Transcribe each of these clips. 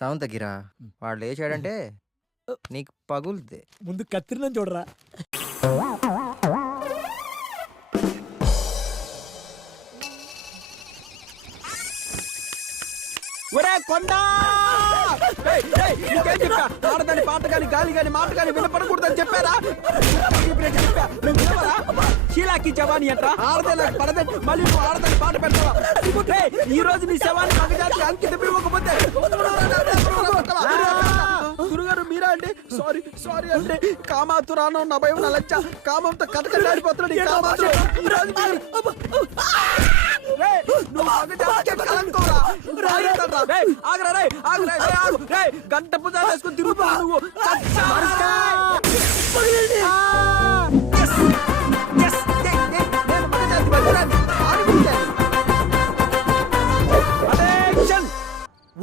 Sound తగ్గిరా. వాడు లేచాడంటే నీకు పగులుద్ది. ముందు కత్తిరిన చూడరా. ఒరే కొండా ఆడదాని పాట గాని గాలి గాని మాట గాని వినపడకూడదని చెప్పారా? షీలాకి జవాని అంట ఆడదే పడదండి. మళ్ళీ నువ్వు ఆడదాని పాట పెడతావా? ఈ రోజు నీ శవాన్ని మగజాతి అంకితం ఇవ్వకపోతే గురుగారు మీరా అండి? సారీ సారీ అంటే కామాతురాను నా భయం నా లచ్చ కామంతో కథకలాడిపోతున్నాడు. గంట పుజాలు వేసుకుని తిరుగుతున్నావు నువ్వు.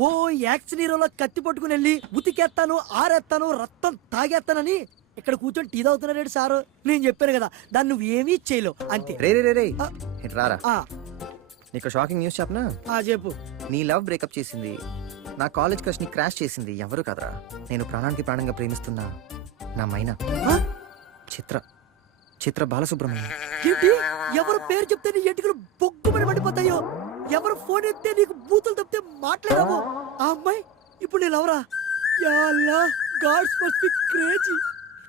ఓ యాక్షన్ హీరోలో కత్తి పట్టుకుని వెళ్ళి ఉతికేస్తాను ఆరేస్తాను రక్తం తాగేస్తానని ఇక్కడ కూర్చొని టీ తాగుతున్నాడు సారు. నేను చెప్పాను కదా దాన్ని నువ్వు ఏమీ చేయలేవు అంతే. రే రే రే రారా, ఆ, నీకు షాకింగ్ న్యూస్ చెప్పనా? చెప్పు. నీ లవ్ బ్రేకప్ చేసింది, నా కాలేజ్ క్రష్ ని క్రాష్ చేసింది ఎవరు కదరా, నేను ప్రాణానికి ప్రాణంగా ప్రేమిస్తున్నా నా మైనా. ఆ? చిత్ర చిత్ర బాలసుబ్రహ్మణ్యం. ఏంటి? ఎవరు పేరు చెప్తే నీ ఎంటికలు బొగ్గుమని పడిపోతాయో, ఎవరు ఫోన్ ఎత్తే నీకు బూతులు తప్పితే మాట్లాడవు. ఆ అమ్మాయి ఇప్పుడు నేను ఎవరా? Yeah Allah, God's must be crazy.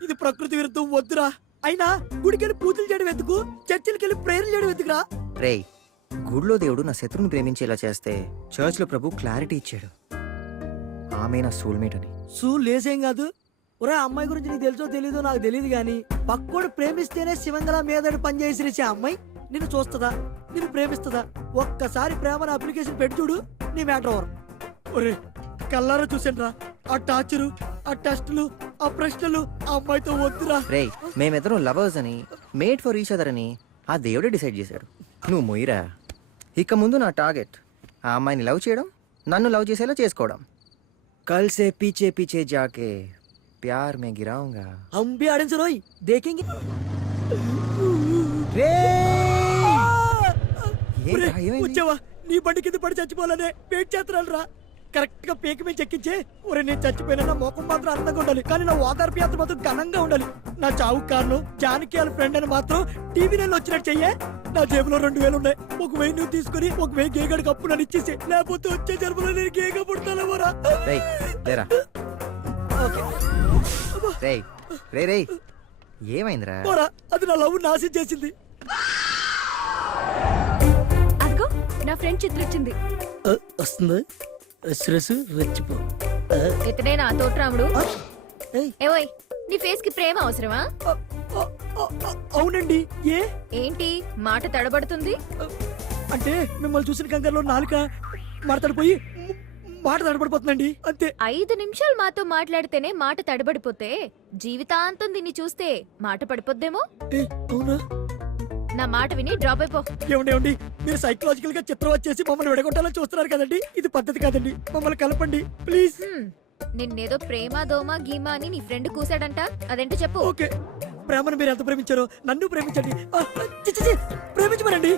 ఇది ప్రకృతి విరుద్ధం వద్దురా. అయినా గుడికెళ్ళి పూజలు చేయడం ఎందుకు, చర్చిలకెళ్ళి ప్రేయర్లు చేయడం ఎందుకురా? రేయ్, గుడిలో దేవుడు నా శత్రుని ప్రేమించేలా చేస్తే చర్చ్ లో ప్రభు క్లారిటీ ఇచ్చాడు, ఆమె నా సోల్మేట్ అని. లేసేం కాదు. ఒరే అమ్మాయి గురించి నీకు తెలుసో తెలీదో నాకు తెలియదు గానీ పక్కోడు ప్రేమిస్తేనే శివంగల మీద పనిచేసి అమ్మాయి నిన్ను చూస్తుందా, నిన్ను ప్రేమిస్తుందా? ఒక్కసారి ప్రేమను అప్లికేషన్ పెట్టి చూడు, నీ మ్యాటర్ ఓవర్. ఒరే కల్లారా చూసాను ఆ టార్చరు, ఆ టెస్టులు, ఆ ప్రశ్నలు ఆ అమ్మాయితో వద్దురా. రేయ్, మేమిద్దరం లవర్స్ అని, మేడ్ ఫర్ ఈచ్ అదర్ అని ఆ దేవుడే డిసైడ్ చేశాడు. నువ్వు మొయ్యరా. ఇక ముందు నా టార్గెట్ ఆ అమ్మాయిని లవ్ చేయడం, నన్ను లవ్ చేసేలా చేసుకోవడం. కల్ సే పీచే పీచే జాకే ప్యార్ మే గిరాऊंगा. అంబి ఆడించరోయ్ దేకింగి. వచ్చావా? నీ బండి కింద పడి చచ్చిపోవాలనే వెయిట్ చేస్తున్నాను రా. కరెక్ట్ గా పేకి మీద చెక్కించే. ఒరే నేను చచ్చిపోయినా నా ముఖం మాత్రం అందంగా ఉండాలి, కానీ నా ఓదార్పు యాత్ర మాత్రం ఘనంగా ఉండాలి. నా చావు కారణం జానకి వాళ్ళ ఫ్రెండ్ అని మాత్రం టీవీ నెలలో వచ్చినట్టు చెయ్యే. నా జేబులో 2000 ఉన్నాయి. 1000 నువ్వు తీసుకుని 1000 గేగడికి అప్పు నన్ను ఇచ్చేసి, లేకపోతే వచ్చే జన్మలో నేను గేగా పుడతానేమోరా. ఏమైందిరా? అది నా లవ్ నాశనం చేసింది. అదిగో నా ఫ్రెండ్ చిత్ర వచ్చింది. వస్తుంది రెచ్చిపో. ఇతనే నా తోట్రాముడు. ఏవోయ్, నీ ఫేస్ కి ప్రేమ అవసరమా? అవునండి. ఏంటి మాట తడబడుతుంది? అంటే మిమ్మల్ని చూసిన కంగారులో నాలుక మాట్లాడిపోయి మాట తడబడిపోతుందండి అంతే. 5 నిమిషాలు మాతో మాట్లాడితేనే మాట తడబడిపోతే జీవితాంతం దీన్ని చూస్తే మాట పడిపోద్దేమో. అవునా? నా మాట విని డ్రాప్ అయిపో. ఏమండి మీరు సైకలాజికల్ గా చిత్రం వచ్చేసి మమ్మల్ని విడగొట్టాలని చూస్తున్నారు కదండి. ఇది పద్ధతి కాదండి. మమ్మల్ని కలపండి ప్లీజ్. నిన్నేదో ప్రేమ దోమ గీమా అని నీ ఫ్రెండ్ కూసాడంట, అదేంటో చెప్పు. ఓకే, ప్రేమను మీరు ఎంత ప్రేమించారో నన్ను ప్రేమించండి. ప్రేమించమనండి.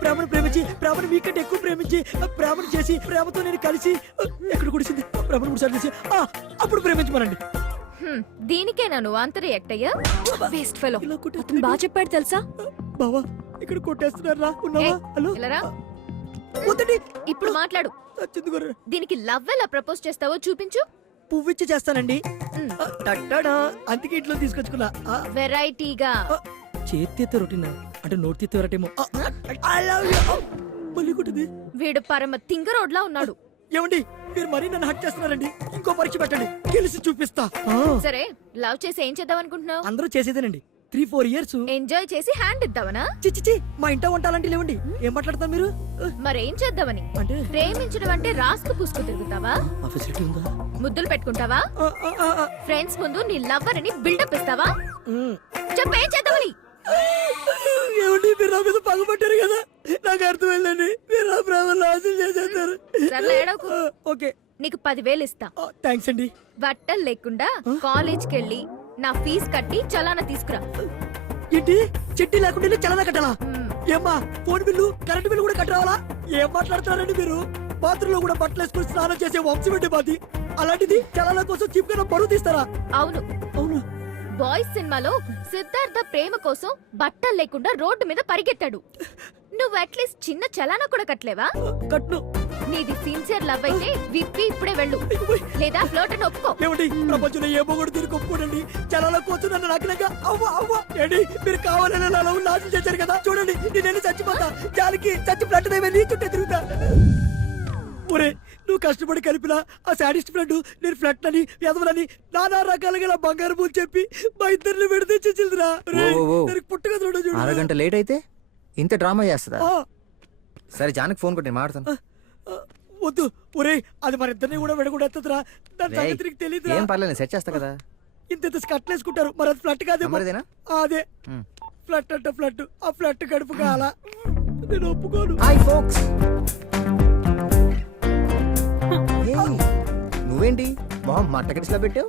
ప్రేమను ప్రేమించి, ప్రేమను మీకంటే ఎక్కువ ప్రేమించి, ప్రేమను చేసి, ప్రేమతో నేను కలిసి ఎక్కడ కుడిసింది ప్రేమను కూడా చేసి అప్పుడు ప్రేమించమనండి. దీనికే నన్ను ఆంతరి యాక్ట్ అయ్యా. Waste fellow. బాగా చెప్పాడు తెలుసా? బావా ఇక్కడ కొట్టేస్తున్నారా? ఉన్నావా? హలో ఇలారా. వద్దండి. ఇప్పుడు మాట్లాడు. దీనికి లవ్ ఎలా ప్రపోజ్ చేస్తావో చూపించు. పువ్విచ్చి చేస్తానండి. అందుకే ఇంట్లో తీసుకొచ్చుకున్నా. వెరైటీగా. చేతి రొటీన్ అంటే నోటి తీస్తే వెరైటీమో. మళ్ళీ కొట్టింది. వీడు పరమ తింగరోడ్లా ఉన్నాడు. ఏమండి మీరు మరీ నన్ను హట్ చేస్తున్నారండి. ఇంకో పరీక్ష పెట్టండి, గెలిచి చూపిస్తా. సరే, లవ్ చేసి ఏం చేద్దాం అనుకుంటున్నావు? అందరూ చేసేదేనండి. 3-4 ఇయర్స్ ఎంజాయ్ చేసి హ్యాండ్ ఇద్దామనా? చిచ్చి, మా ఇంట వంటాలంటే లేవండి. ఏం మాట్లాడతారు మీరు? మరేం చేద్దామని? అంటే ప్రేమించడం అంటే రాసుకు పూసుకు తిరుగుతావా? ముద్దులు పెట్టుకుంటావా? ఫ్రెండ్స్ ముందు నీ లవ్వర్ అని బిల్డప్ ఇస్తావా? చెప్పేం చేద్దామని? ఏమండి మీరు నా మీద పగబట్టారు కదా, నాకు అర్థమైందండి. మీరు నా ప్రేమలో ఆశలు చేసేస్తారు. ఓకే, నీకు 10,000 ఇస్తా. థ్యాంక్స్ అండి. బట్టలు లేకుండా కాలేజ్కి వెళ్ళి నా ఫీజు కట్టి చలానా తీసుకురా. ఏంటి చెట్టి లేకుండా చలానా కట్టాలా? ఏమ్మా ఫోన్ బిల్లు కరెంట్ బిల్లు కూడా కట్టరావాలా? ఏం మాట్లాడుతున్నారండి మీరు? బాత్రూమ్ లో కూడా బట్టలు వేసుకుని స్నానం చేసే వంశం ఏంటి మాది? అలాంటిది చలాల కోసం చీప్ గా బరువు తీస్తారా? అవును, అవునా? బాయ్స్ సినిమాలో సిద్ధార్థ ప్రేమ కోసం బట్టలు లేకుండా రోడ్డు మీద పరిగెత్తాడు. నువ్వు అట్లీస్ట్ చిన్న చలానా కూడా కట్టలేవా? కట్ను. నీది సిన్సియర్ లవ్ అయితే విప్పి ఇప్పుడే వెళ్ళు, లేదా ఫ్లోట్ అని ఒప్పుకో. ఏమిటి ప్రపంచంలో ఏ మొగుడు తిరిగి ఒప్పుకోడండి? చలాల కోసం నన్ను నగ్నంగా అవ్వ ఏంటి మీరు కావాలని నా లవ్ నాశనం చేశారు కదా. చూడండి నేను చచ్చిపోతా, జాలికి చచ్చి ఫ్లట్ నీ చుట్టే తిరుగుతా. ఒరే నువ్వు కష్టపడి కలిపిన ఆ సాడిస్ట్ ఫ్రెండ్ నేను ఫ్లట్ అని ఎదవలని నానా రకాలుగా నా బంగారు పూలు చెప్పి మా ఇద్దరిని విడదీసి చిల్దిరా. పుట్టుగా చూడు. అరగంట లేట్ అయితే ఇంత డ్రామా చేస్తుందా? సరే జానకి ఫోన్ కొట్టి నేను మాట్లాడతాను. వద్దు ఒరే, అది మన ఇద్దరిని కూడా విడగొడేస్తుందిరా. దాని రేయ్, సంగతి నీకు తెలీదురా. ఏం పర్లేదు సెట్ చేస్తా కదా. ఇంత స్కట్లేసుకుంటారు, మరి అది ఫ్లట్ కాదే. నెంబర్దేనా? అదే హ్మ్. ఫ్లట్ అంటే ఫ్లట్, ఆ ఫ్లట్ కడుపు కాల. నేను ఒప్పుకోను. Hi folks. నువ్వేంటి మొహం మట్టకడిసిలా పెట్టావు?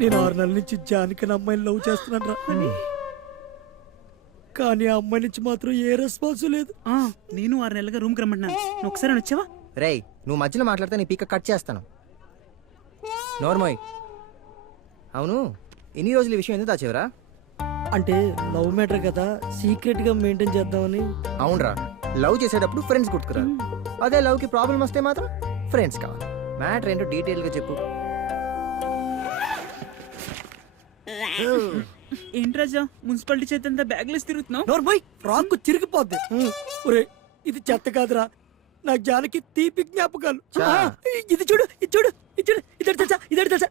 నేను 6 నెలల నుంచి జానికి అమ్మాయిని లవ్ చేస్తున్నాను రా. కానీ ఆ అమ్మాయి నుంచి మాత్రం ఏ రెస్పాన్స్ లేదు. నేను 6 నెలలుగా రూమ్ కి రమ్మంటున్నాను. నువ్వు ఒకసారి వచ్చావా? రేయ్ నువ్వు మధ్యలో మాట్లాడితే నీ పీక కట్ చేస్తాను. నోర్మోయ్. అవును ఇన్ని రోజులు ఈ విషయం ఎందుకు దాచేవరా? అంటే లవ్ మ్యాటర్ కదా, సీక్రెట్ గా మెయింటైన్ చేద్దామని. అవునరా, లవ్ చేసేటప్పుడు ఫ్రెండ్స్ గుర్తుకురా. అదే లవ్ కి ప్రాబ్లం వస్తే మాత్రం ఫ్రెండ్స్ కావాలి. మ్యాటర్ ఏంటో డీటెయిల్ గా చెప్పు. ఏంటి రాజా మున్సిపాలిటీ చేత బ్యాగ్లెస్ తిరుగుతున్నావు? నోర్మోయ్, రాక్కు చిరిగిపోద్ది. ఒరే ఇది చెత్త కాదురా, నా జానకి తీపి జ్ఞాపకాలు. చా. ఇది చూడు ఇది చూడు ఇది చూడు, ఇదే తెలుసా ఇదే తెలుసా?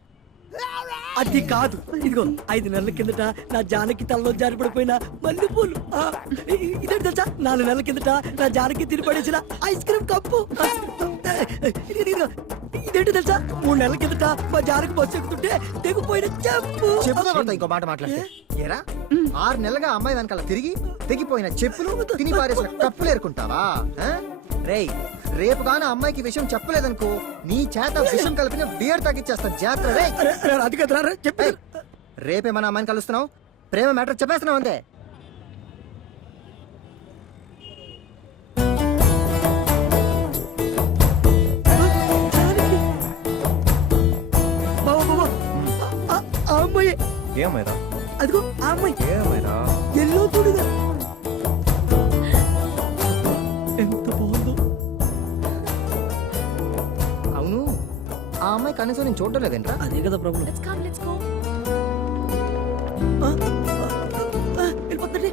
అది కాదు, ఇదిగో 5 నెలల కిందట నా జానకి తలలో జారి పడిపోయిన మల్లెపూలు. ఇదే తెలుసా? 4 నెలల కిందట నా జానకి తిని పడేసిన ఐస్ క్రీమ్ కప్పు. ఇదిగో, ఇదేంటి తెలుసా? 3 నెలల కిందట మా జానకి బస్సు ఎక్కుతుంటే తెగిపోయిన చెప్పు. చెప్పుతో ఇంకో మాట మాట్లాడితే ఏరా 6 నెలలుగా అమ్మాయి వెనకాల తిరిగి తెగిపోయిన చెప్పులు తిని పారేసిన కప్పులు ఏరుకుంటావా? ఆ? రేయ్ రేపు గాన అమ్మాయికి విషయం చెప్పలేదనుకో నీ చేత విషయం కలిపిన బియర్ తగ్గించేస్తా. జాగ్రత్త రే. అది కదరా చెప్పి. రేపే మన అమ్మాయిని కలుస్తున్నావు, ప్రేమ మ్యాటర్ చెప్పేస్తున్నావు అంతే. ఆ అమ్మాయి, ఏమైనా అదిగో ఆ అమ్మాయి ఏమైనా ఎల్లో చూడుగా ఎంత బాగుందో. అవును ఆ అమ్మాయి కనీసం నేను చూడడం లేదేంట్రా? అదే కదా problem. Let's come, let's go. వెళ్ళిపోతుంది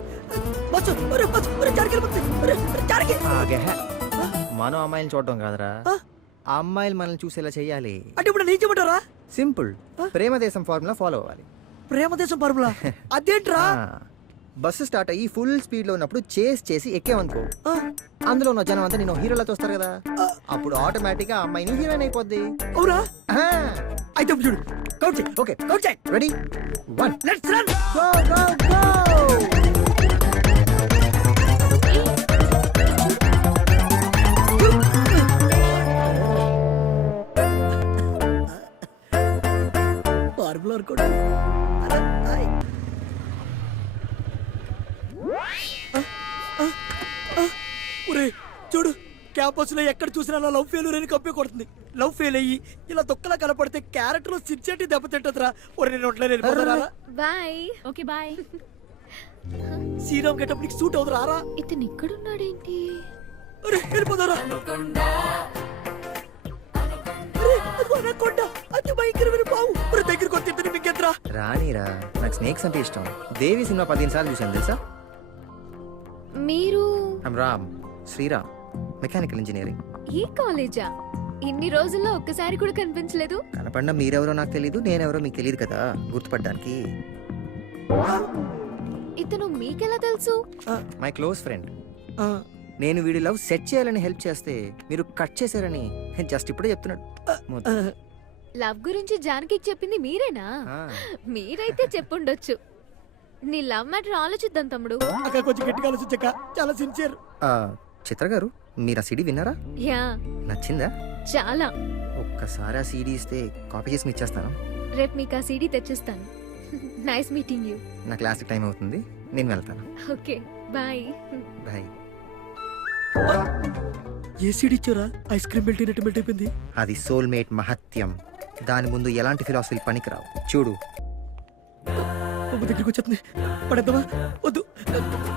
బస్సు. ఒరే బస్సు, ఒరే జారికి వెళ్ళిపోతుంది. ఒరే జారికి. ఆగే. మనం అమ్మాయిని చూడడం కాదురా, ఆ అమ్మాయిలు మనల్ని చూసేలా చెయ్యాలి. అంటే ఇప్పుడు నేను చేయమంటారా? సింపుల్, ప్రేమ దేశం ఫార్ములా ఫాలో అవ్వాలి. ప్రేమదేశం పరుపులా? అదేంట్రా? బస్సు స్టార్ట్ అయ్యి ఫుల్ స్పీడ్ లో ఉన్నప్పుడు చేస్ చేసి ఎక్కేవనుకో, అందులో ఉన్న జనం అంతా నేను హీరోలా చూస్తారు కదా, అప్పుడు ఆటోమేటిక్ గా అమ్మాయిని హీరోయిన్ అయిపోద్ది. అవునా? అయితే చూడు, కౌంట్ చేయి. ఓకే కౌంట్ చేయి. Ready 1 let's run. Go go go. పరుపులు అనుకోండి. ఒరే చూడు, క్యాంపస్ లో ఎక్కడ చూసినా నా లవ్ ఫెయిల్యూర్ అని కంపే కొడుతుంది. లవ్ ఫెయిల్ అయ్యి ఇలా తొక్కలా కనపడితే క్యారెక్టర్ లో సిన్సియరిటీ దెబ్బతింటదిరా. ఒరే నేను ఒంట్లో వెళ్ళిపోతారా? Bye. Okay bye. Sriram getup నీకు సూట్ అవుతురా రా. ఇతను ఇక్కడున్నాడేంటి? ఒరే వెళ్ళిపోతారా? అతి భయంకరమైన బావు. ఒరే దగ్గరికి వచ్చి ఇతని మింగెత్తరా. రానీరా, నాకు స్నేక్స్ అంటే ఇష్టం. దేవి సినిమా 15 సార్లు చూసాను తెలుసా. మీరు I'm Ram, Sriram, mechanical engineering. ఈ కాలేజా? ఇన్ని రోజుల్లో ఒక్కసారి కూడా కనిపించలేదు. కనపడినా మీరెవరో నాకు తెలీదు, నేనెవరో మీకు తెలియదు కదా గుర్తుపడ్డానికి. ఇతను మీకెలా తెలుసు? My close friend. నేను వీడి లవ్ సెట్ చేయాలని హెల్ప్ చేస్తే మీరు కట్ చేశారని జస్ట్ ఇప్పుడే చెప్తున్నాడు. లవ్ గురించి జానకి చెప్పింది మీరేనా? మీరైతే చెప్పుండొచ్చు. నీ లవ్ మ్యాటర్ ఆలోచిద్దాం తమ్ముడు. అక్క కొంచెం గట్టిగా ఆలోచించక్క, చాలా సిన్సియర్. చిత్ర గారు మీరు ఆ సీడీ విన్నారా? యా, నచ్చిందా? చాలా. ఒక్కసారి ఆ సీడీ ఇస్తే కాపీ చేసి ఇచ్చేస్తాను. రేపు మీకు ఆ సీడీ తెచ్చిస్తాను. Nice meeting you. నా క్లాస్కి టైం అవుతుంది, నేను వెళ్తాను. Okay bye. బాయ్. ఏ సీడ్ ఇచ్చారా? ఐస్ క్రీమ్ మెల్ట్ అయినట్టు మెల్ట్ అయిపోయింది. అది సోల్మేట్ మహత్యం. దాని ముందు ఎలాంటి ఫిలాసఫీలు పనికిరావు. చూడు, అమ్మ దగ్గరికి వచ్చేస్తుంది. పడేద్దామా? వద్దు,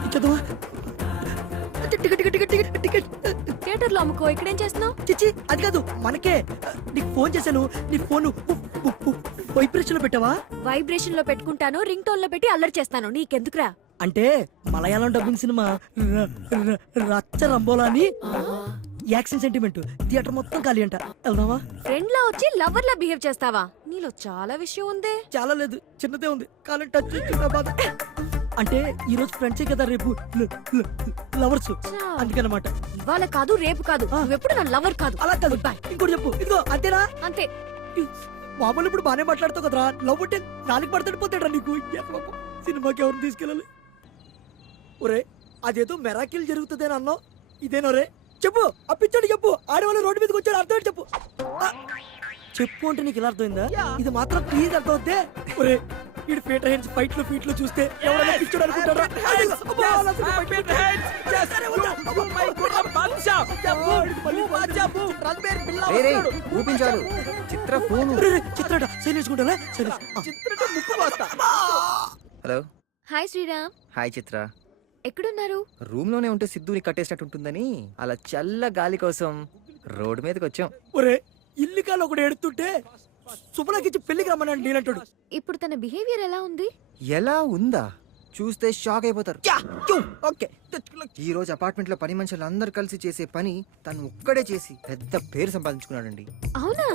ఇచ్చేద్దామా? Ticket ticket ticket ticket ticket. Theatre లో అమ్ముకో, ఇక్కడేం చేస్తున్నావు? చిచ్చి, అది కాదు, మనకే. నీకు ఫోన్ చేశాను, నీ ఫోన్ వైబ్రేషన్ లో పెట్టావా? వైబ్రేషన్ లో పెట్టుకుంటాను, రింగ్ టోన్ లో పెట్టి అల్లరి చేస్తాను. నీకెందుకురా? అంటే మలయాళం డబ్బింగ్ సినిమా రచ్చ రంబోలా అని యాక్షన్ సెంటిమెంట్ థియేటర్ మొత్తం ఖాళీ అంట. వెళ్దామా? ఫ్రెండ్ లా వచ్చి లవర్ లా బిహేవ్ చేస్తావా? నీలో చాలా విషయం ఉంది. చాలా లేదు, చిన్నదే ఉంది, కానీ టచ్ చిన్న బాధ. అంటే ఈ రోజు ఫ్రెండ్సే కదా, రేపు లవర్స్, అందుకనమాట. ఇవాళ కాదు, రేపు కాదు, నువ్వెప్పుడు నా లవర్ కాదు. అలా కాదు, ఇంకోటి చెప్పు. ఇదిగో అంతేనా? అంతే. మామూలు ఇప్పుడు బానే మాట్లాడుతావు కదరా, లవ్ అంటే నాలుగు పడతాడు పోతాడు నీకు. సినిమాకి ఎవరు తీసుకెళ్ళాలి? ఒరే, అదేదో మెరాకిల్ జరుగుతుందేని అన్నావు, ఇదేనో రే? చెప్పు, అప్పించండి చెప్పు. ఆడవాళ్ళు రోడ్డు మీదకి వచ్చాడు, అర్థం చెప్పు. ఆ, చెప్పు అంటే నీకు ఇలా అర్థమైందా? ఇది మాత్రం ప్లీజ్ అర్థం అవుతే. ఒరే, ఈ పీటర్ హెన్స్ ఫైట్ లో ఫీట్ లో చూస్తే ఎవరైనా పిచ్చోడు అనుకుంటారా? ఊపించారు. చిత్ర ఫోను. చిత్రట సైలెన్స్ కుంటారా? Hello. Hi Sriram. Hi Chitra. ఎక్కడున్నారు? రూమ్ లోనే ఉంటే సిద్ధుని కట్టేసినట్టు ఉంటుందని అలా చల్ల గాలి కోసం రోడ్డు మీదకి వచ్చాం. ఒరే, ఇల్లు కాలు ఒకటి ఎడుతుంటే సుబ్బలకిచ్చి పెళ్లికి రమ్మన్నాడు నేనంటాడు. ఇప్పుడు తన బిహేవియర్ ఎలా ఉంది? ఎలా ఉందా? చూస్తే షాక్ అయిపోతారు. ఓకే, ఈ రోజు అపార్ట్మెంట్ లో పని మనుషులు అందరు కలిసి చేసే పని తను ఒక్కడే చేసి పెద్ద పేరు సంపాదించుకున్నాడండి. అవునా?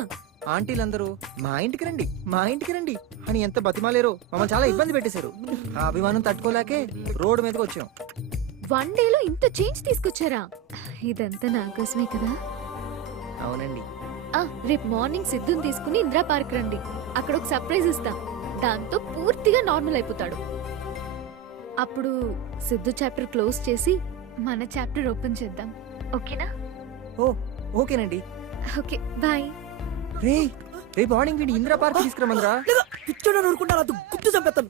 ఆంటీలందరూ మా ఇంటికి రండి, మా ఇంటికి రండి అని ఎంత బతిమాలేరో, మమ్మల్ని చాలా ఇబ్బంది పెట్టేశారు. ఆ అభిమానం తట్టుకోలేకే రోడ్డు మీదకి వచ్చాం. వన్ డే లో ఇంత చేంజ్ తీసుకొచ్చారా? ఇదంతా నా కోసమే కదా. అవునండి. రేపు మార్నింగ్ సిద్ధుని తీసుకుని ఇందిరా పార్క్ రండి. అక్కడ ఒక సర్ప్రైజ్ ఇస్తాం. దాంతో పూర్తిగా నార్మల్ అయిపోతాడు. అప్పుడు సిద్ధు చాప్టర్ క్లోజ్ చేసి మన చాప్టర్ ఓపెన్ చేద్దాం. ఓకేనా? ఓకేనండి. Okay, bye. రేపు మార్నింగ్ వీడి ఇందిరా పార్క్ తీసుకురమందిరా. పిచ్చోడు ఊరుకుంటారా? అది గుర్తు చంపేస్తాను.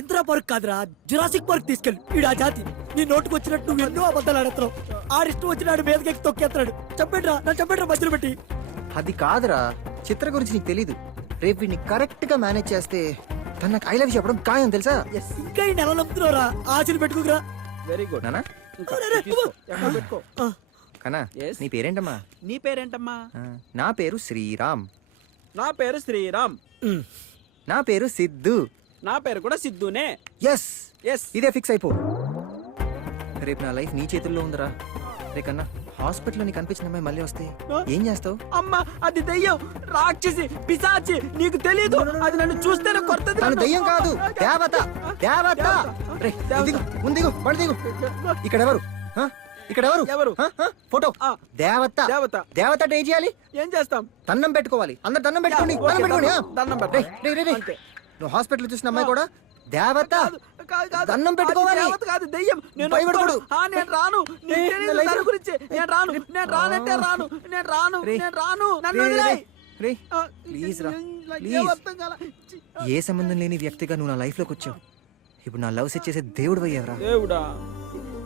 ఇందిరా పార్క్ కాదురా, జురాసిక్ పార్క్ తీసుకెళ్ళి. వీడు ఆ జాతి. నీ నోటుకు వచ్చినట్టు నువ్వు ఎన్నో అబద్ధాలు ఆడతావు. ఆడిష్టం వచ్చినాడు మీదకి తొక్కేస్తాడు. చంపేట్రా, నన్ను చంపేట్రా మధ్యలో పెట్టి. అది కాదురా, చిత్ర గురించి నీకు తెలీదు. రేపు వీడిని కరెక్ట్ గా మేనేజ్ చేస్తే తన నాకు ఐ లవ్ చెప్పడం ఖాయం తెలుసా? ఇంకా ఈ నెల నమ్ముతున్నావురా? ఆశలు పెట్టుకోరా. Very good. నానా పెట్టుకో. కన్నా, Yes. నీ పేరేంటమ్మా? నీ పేరేంటమ్మా? నా పేరు శ్రీరామ్. నా పేరు శ్రీరామ్. నా పేరు సిద్ధు. నా పేరు కూడా సిద్ధునే. Yes yes. ఇదే ఫిక్స్ అయిపో. రేపు నా లైఫ్ నీ చేతుల్లో ఉందిరా. రే కన్నా, హాస్పిటల్లో నీకు అనిపించిన అమ్మాయి మళ్ళీ వస్తే ఏం చేస్తావు? అమ్మా, అది దెయ్యం, రాక్షసి, పిశాచి. నీకు తెలీదు. అది నన్ను చూస్తేనే కొత్తది. తను దయ్యం కాదు, దేవత. దేవత. రే, దిగు, ముందు దిగు, బండి దిగు. ఇక్కడ ఎవరు? ఆ? ఇక్కడ ఎవరు? ఎవరు? ఫోటో. దేవత. దేవత. దేవత అంటే ఏం చేయాలి? ఏం చేస్తాం? దండం పెట్టుకోవాలి. అందరు దండం పెట్టుకోండి. ఓకే, దండం పెట్టుకోండి. దండం రే, పెట్టు. రే, రే, రే. అంతే. నువ్వు హాస్పిటల్ చూసిన అమ్మాయి కూడా దేవత. కాదు, కాదు. దండం పెట్టుకోవాలి. అది దేవత కాదు, దెయ్యం. నేను భయపడకూడదు. వస్తాను. నేను రాను. నీకు తెలీదు నా లైఫ్ దాని గురించి. నేను రాను. నేను రానంటే రాను. నేను రాను. రే. నేను రాను. నన్ను రే, రే, వదిలేయ్. రే. ఆ, ప్లీజ్ రా, నాకు ప్లీజ్. ఏం అర్థం కాల. ఏ సంబంధం లేని వ్యక్తిగా నువ్వు నా లైఫ్ లోకి వచ్చావు. ఇప్పుడు నా లవ్ సెట్ చేసే దేవుడు అయ్యావరా. దేవుడా.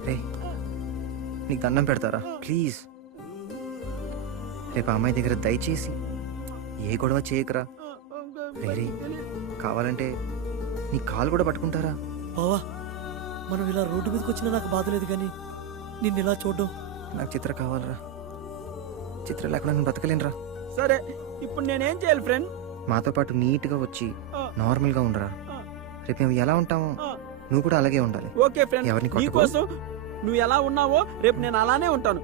రే, నీకు దండం పెడతారా ప్లీజ్. రేపు ఆ అమ్మాయి దగ్గర దయచేసి ఏ గొడవ చేయకరా. రే, కావాలంటే నీ కాలు కూడా పట్టుకుంటారా. బావా, మనం ఇలా రోడ్డు మీదకి వచ్చినా నాకు బాధ లేదు, కానీ నిన్ను ఇలా చూడడం. నాకు చిత్ర కావాలరా. చిత్ర లేకుండా నేను బతకలేనురా. సరే, ఇప్పుడు నేనేం చేయాలి ఫ్రెండ్? మాతో పాటు నీట్గా వచ్చి ఆ, నార్మల్గా ఉండరా. ఆ, రేపు మేము ఎలా ఉంటామో ఆ. నువ్వు కూడా అలాగే ఉండాలి. ఓకే ఫ్రెండ్, ఎవరిని కొట్టుకో. నీకోసం నువ్వు ఎలా ఉన్నావో రేపు నేను అలానే ఉంటాను.